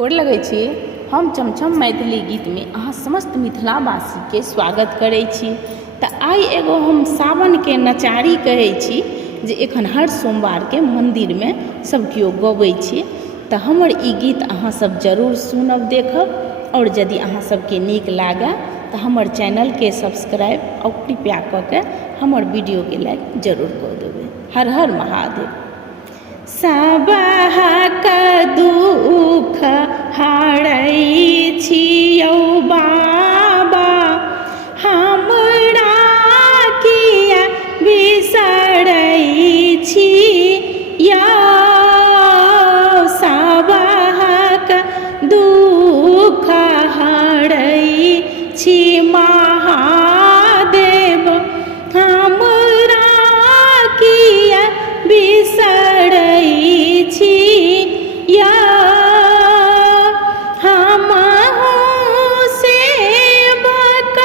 गोर लगै छी। हम चमचम मैथिली गीत में अहाँ समस्त मिथिलावासी के स्वागत करै छी। तऽ आइ एगो हम सावन के नचारी कहै छी जे एखन हर सोमवार के मंदिर में सब केओ गबै छी। तऽ हमर ई गीत अहाँ सब जरूर सुनब देखब, और यदि अहाँ सबके नीक लागे तऽ हमर चैनल के सब्सक्राइब और कृपया कऽ के हमर वीडियो के लाइक जरूर कऽ देबै। हर हर महादेव। सबहक दुख हरै छियौ बाबा, हमरा किया बिसरै छी यौ। सबहक दुख हरै छी महादेव, हमरा किया बिसरै छी यौ। हमहु सेवक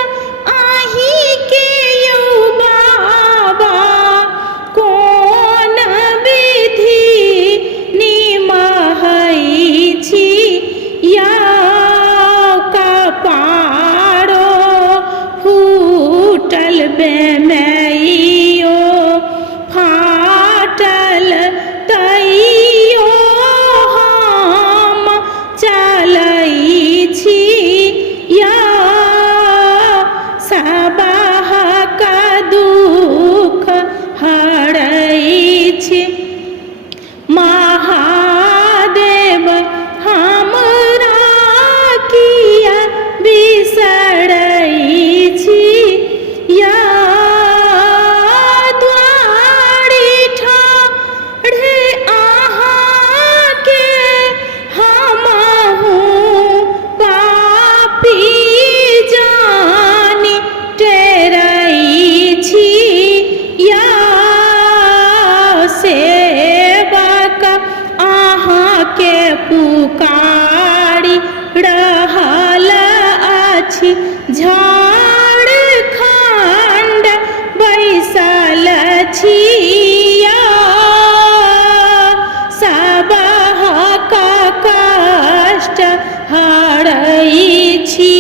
अहीं के यौ बाबा, कोन विधि निमहै छी यौ। कपारो फूटल बेमैयो फाटल तैयो हम चलै छी यौ। सबहक दुख हरै छी महादेव, हमरा किया बिसरै छी यौ। द्वारि ठाढ़े अहाँके हमहु पापी जानि टेरै छी यौ। सेवक अहाँके पुकारी रहल अछि, झारखंड बैसल छी यौ। सबहक कष्ट हरै छी।